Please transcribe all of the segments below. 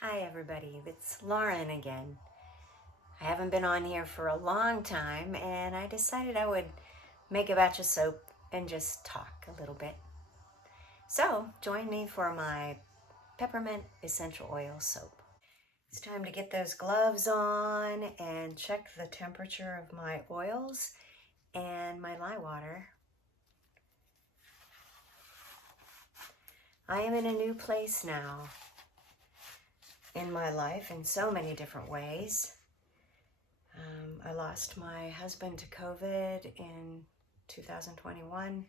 Hi everybody, it's Lauren again. I haven't been on here for a long time and I decided I would make a batch of soap and just talk a little bit. So join me for my Peppermint Essential Oil Soap. It's time to get those gloves on and check the temperature of my oils and my lye water. I am in a new place now in my life in so many different ways. I lost my husband to COVID in 2021,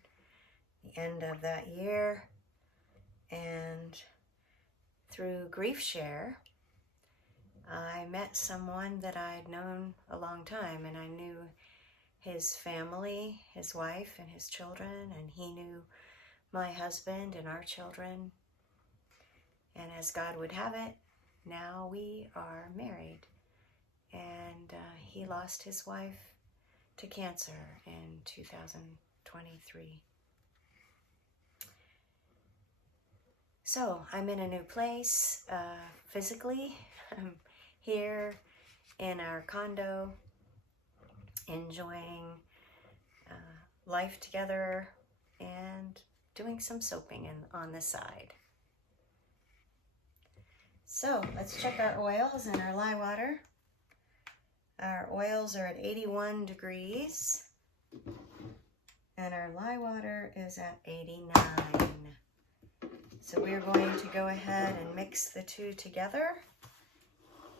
the end of that year, and through Grief Share, I met someone that I'd known a long time, and I knew his family, his wife and his children, and he knew my husband and our children, and as God would have it, now we are married. And he lost his wife to cancer in 2023. So I'm in a new place physically. I'm here in our condo, enjoying life together and doing some soaping on the side. So let's check our oils and our lye water. Our oils are at 81 degrees and our lye water is at 89. So we're going to go ahead and mix the two together,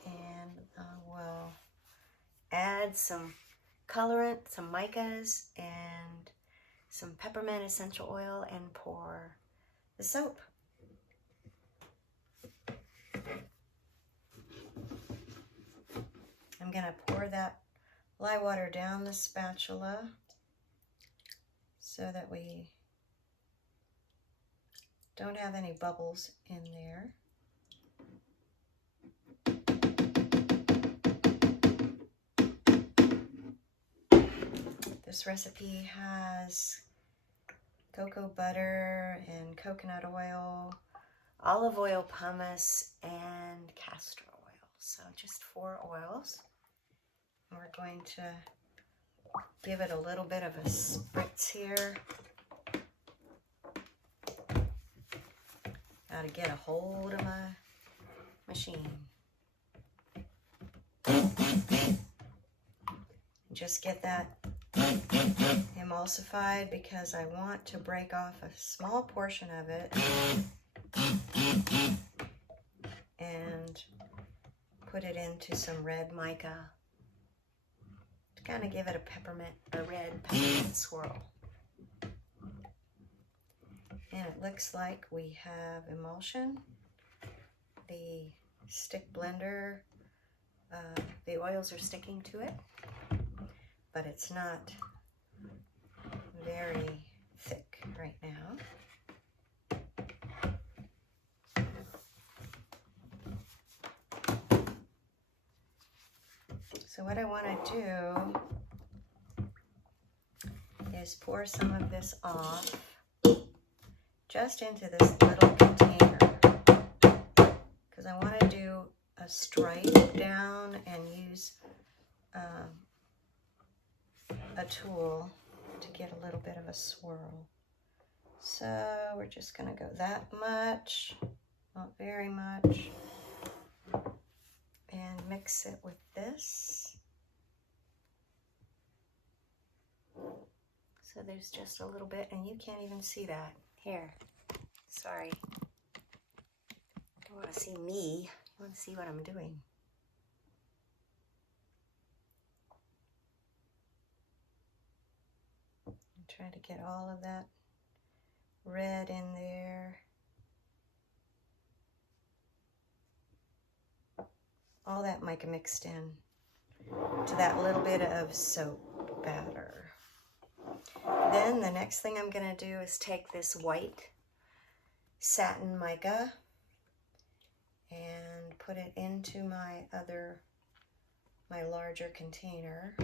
and we'll add some colorant, some micas, and some peppermint essential oil and pour the soap. I'm going to pour that lye water down the spatula so that we don't have any bubbles in there. This recipe has cocoa butter and coconut oil, olive oil, pumice, and castor oil. So just 4 oils. We're going to give it a little bit of a spritz here. Got to get a hold of my machine. Just get that emulsified because I want to break off a small portion of it and put it into some red mica to kind of give it a red peppermint swirl. And it looks like we have emulsion. The stick blender, the oils are sticking to it, but it's not very thick right now. So what I want to do is pour some of this off just into this little container, because I want to do a stripe down and use a tool to get a little bit of a swirl. So we're just going to go that much, not very much, and mix it with this. So there's just a little bit, and you can't even see that. Here, sorry. You want to see me, you want to see what I'm doing. Try to get all of that red in there. All that mica mixed in to that little bit of soap batter. Then the next thing I'm going to do is take this white satin mica and put it into my larger container.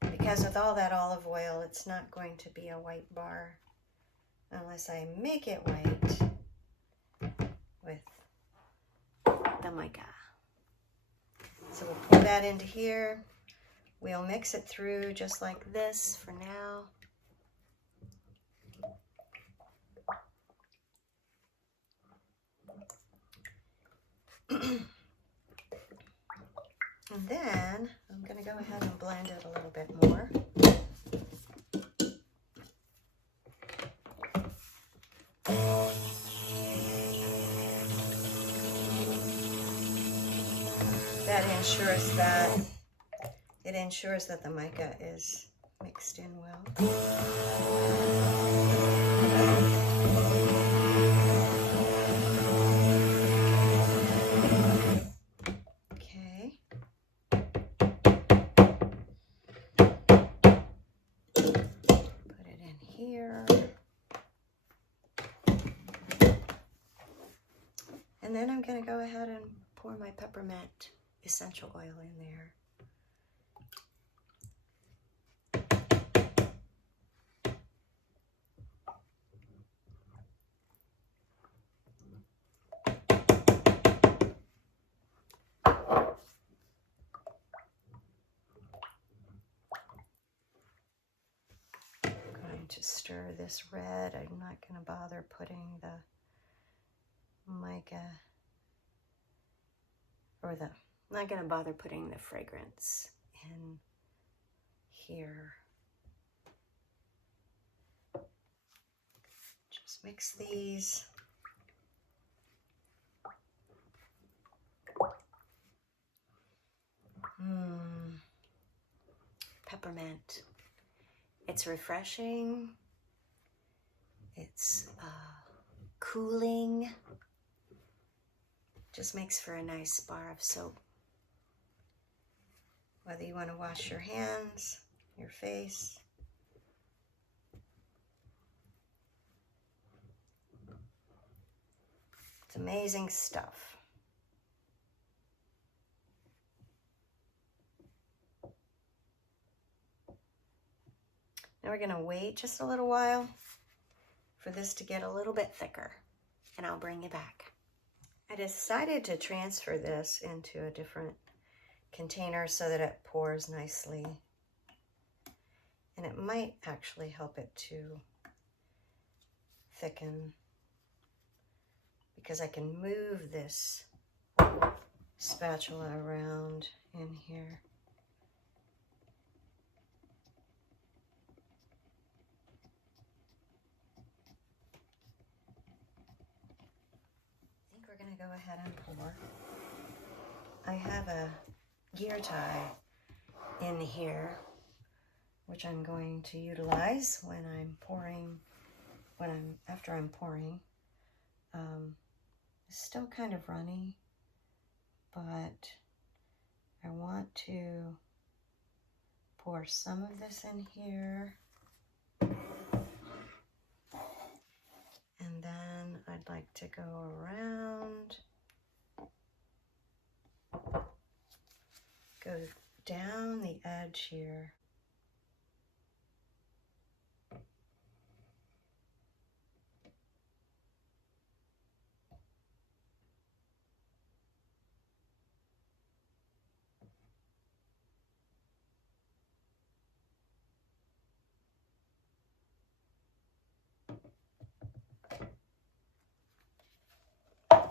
Because with all that olive oil, it's not going to be a white bar unless I make it white with the mica. So we'll pour that into here. We'll mix it through just like this for now. And then I'm going to go ahead and blend it a little bit more. It ensures that the mica is mixed in well. Okay. Put it in here. And then I'm going to go ahead and pour my peppermint essential oil in there. To stir this red. I'm not going to bother putting the mica I'm not going to bother putting the fragrance in here. Just mix these. Peppermint. It's refreshing, it's cooling, just makes for a nice bar of soap. Whether you want to wash your hands, your face. It's amazing stuff. Now we're going to wait just a little while for this to get a little bit thicker, and I'll bring you back. I decided to transfer this into a different container so that it pours nicely, and it might actually help it to thicken because I can move this spatula around in here. Going to go ahead and pour. I have a gear tie in here, which I'm going to utilize when I'm pouring. After I'm pouring, it's still kind of runny, but I want to pour some of this in here. And then I'd like to go around, go down the edge here.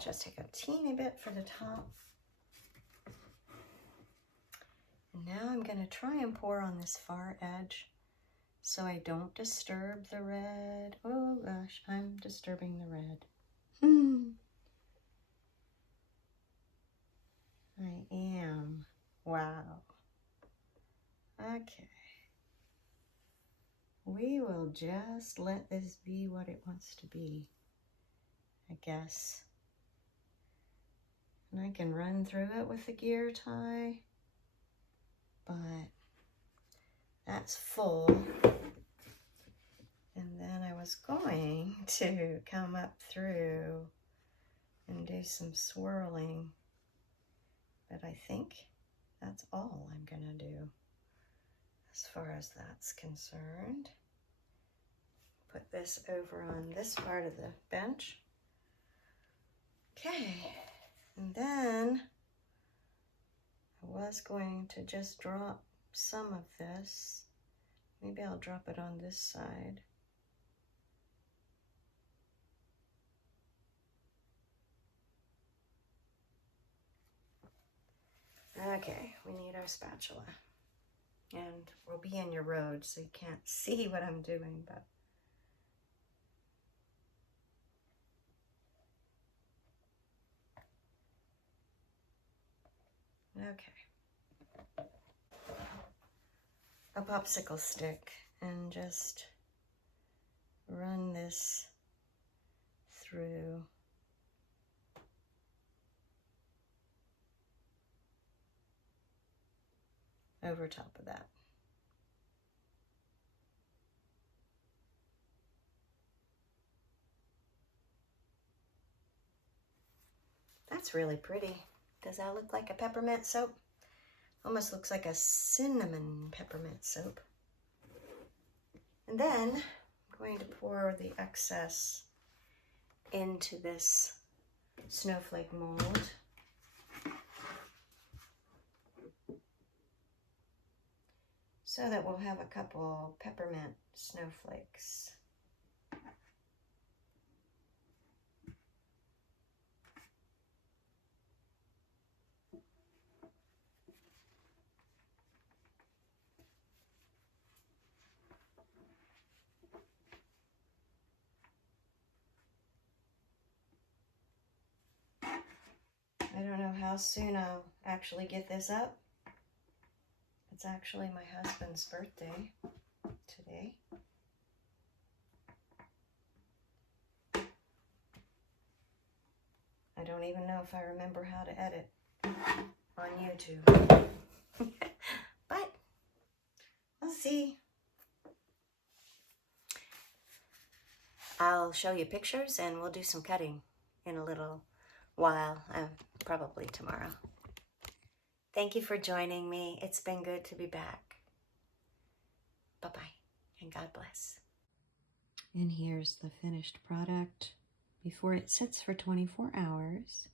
Just take a teeny bit for the top. And now I'm going to try and pour on this far edge so I don't disturb the red. Oh gosh, I'm disturbing the red. I am. Wow. Okay. We will just let this be what it wants to be, I guess. And I can run through it with the gear tie, but that's full. And then I was going to come up through and do some swirling, but I think that's all I'm gonna do as far as that's concerned. put this over on this part of the bench. Okay, and then I was going to just drop some of this. Maybe I'll drop it on this side. Okay, we need our spatula. And we'll be in your road, so you can't see what I'm doing, but okay. A popsicle stick, and just run this through over top of that. That's really pretty. Does that look like a peppermint soap? Almost looks like a cinnamon peppermint soap. And then I'm going to pour the excess into this snowflake mold. So that we'll have a couple peppermint snowflakes. I don't know how soon I'll actually get this up. It's actually my husband's birthday today. I don't even know if I remember how to edit on YouTube. But we'll see. I'll show you pictures and we'll do some cutting in a little while, probably tomorrow. Thank you for joining me. It's been good to be back. Bye-bye, and God bless. And here's the finished product before it sits for 24 hours.